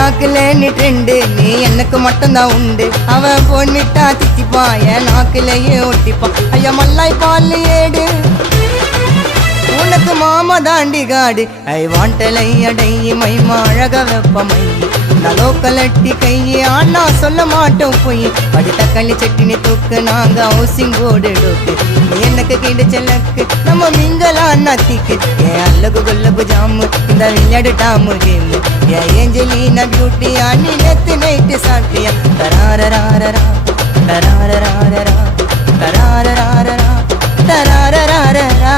நாக்குல நீ ட்ரெண்டு நீ எனக்கு மட்டும்தான் உண்டு அவன் பொண்ணிட்டா தித்திப்பான் என் நாக்குலயே ஒட்டிப்பான் ஐயா மல்லாய் பால் ஏடு உனக்கு மாமா தாண்டி காடு ஐ வாண்டலை அடை மைமா அழக வெப்பமை நலோக்கலட்டி கையே ஆனா சொல்ல மாட்டோம் போய் படி தக்காளி சட்டினி தூக்கு நாங்க ஹவுசிங் போர்டு டோக்கு எனக்கு கிடைச்ச லக்கு நம்ம மிங்கலா நத்திக்கு ஏன் அல்லகு கொல்லகு ஜாமு இந்த விளையாடு டாமு கேமு ஏன் ஏஞ்சலினா பியூட்டி அண்ணி நெத்து நைட்டு சாப்பிட்டியா தராரராரரா தராரராரரா தராரராரரா தராரராரரா